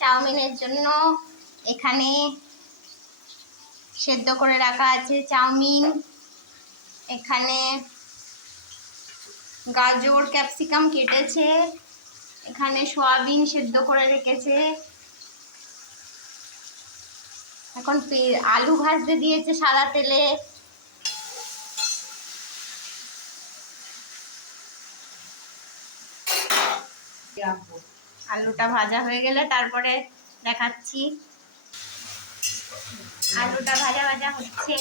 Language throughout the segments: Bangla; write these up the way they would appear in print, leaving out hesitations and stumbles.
চাউমিনের জন্য এখানে সেদ্ধ করে রাখা আছে চাউমিন, এখানে গাজর ক্যাপসিকাম কেটেছে, এখানে সয়াবিন সেদ্ধ করে রেখেছে, এখন আলু ভাজতে দিয়েছে সাদা তেলে। আলুটা ভাজা হয়ে গেলে তারপরে দেখাচ্ছি। আলুটা ভাজা ভাজা হচ্ছে,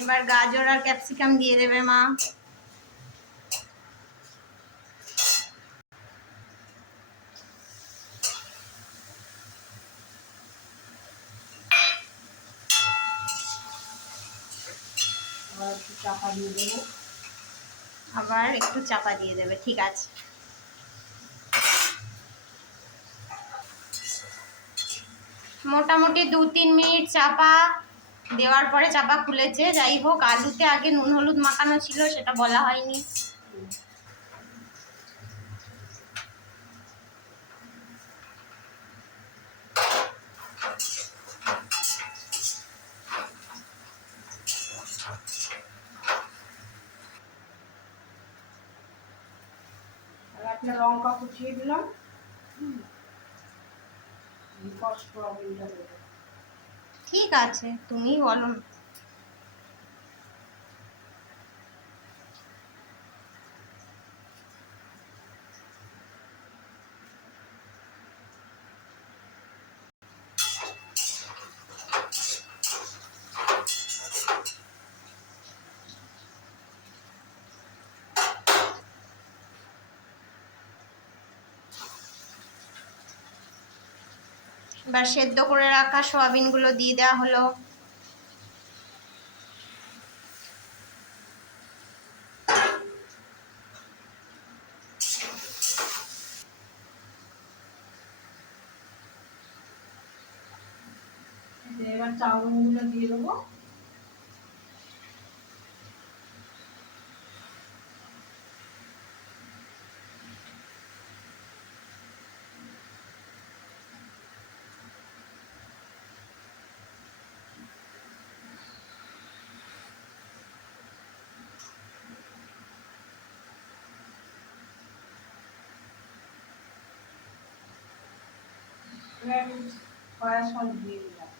এবার গাজর আর ক্যাপসিকাম দিয়ে দেবে মা। চাপা দিয়ে দেবো, আবার একটু চাপা দিয়ে দেবে, ঠিক আছে। মোটামুটি 2-3 মিনিট চাপা দেওয়ার পরে চাপা খুলেছে। যাই হোক, আলুতে আগে নুন হলুদ মাখানো ছিল, সেটা বলা হয়নি। একটা লঙ্কা কুচিয়ে দিলাম। ঠিক আছে, তুমি বলো। এবার সেদ্ধ করে রাখা সয়াবিনগুলো দিয়ে দেওয়া হলো। এবার চাউমিনগুলো দিয়ে দেবো। সয়া সস দিয়ে দিলাম।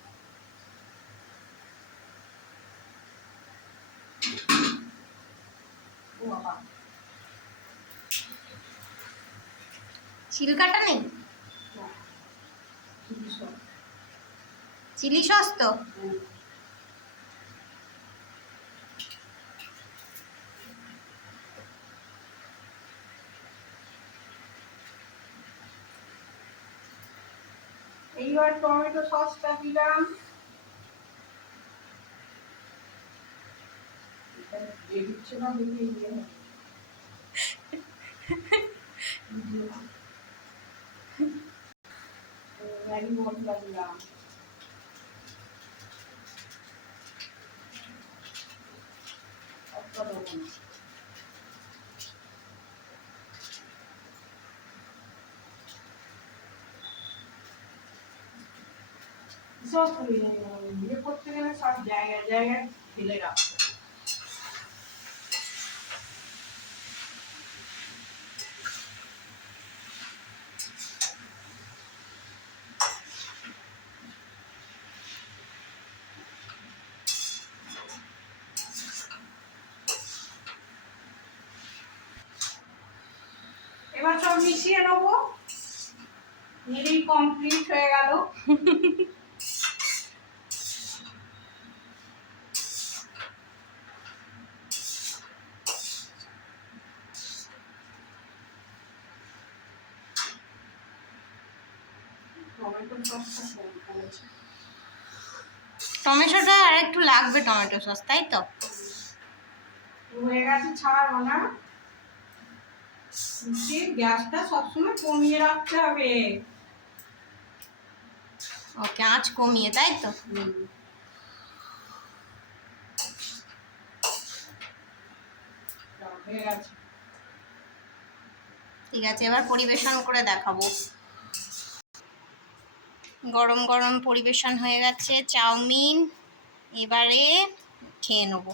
ছিলকাটা নেই? চিলি সস তো? এইবার টমেটো সসটা দিলাম। দিচ্ছে না দেখে ম্যাগি মশলা দিলাম। সব ইয়ে করতে গেলে সব জায়গায় জায়গায় ফেলে রাখতে। এবার সব মিশিয়ে নেবো, নিলেই কমপ্লিট হয়ে গেল। টমেটোটা আর একটু লাগবে, টমেটো সস, তাই তো? হয়ে গেছে, ছাড়বো না। গ্যাসটা সবসময় কমিয়ে রাখতে হবে। ওকে, আঁচ কমিয়ে, তাই তো? হয়ে গেছে। ঠিক আছে, এবার পরিবেশন করে দেখাবো। গরম গরম পরিবেশন হয়ে গেছে চাউমিন, এবারে খেয়ে নেবো।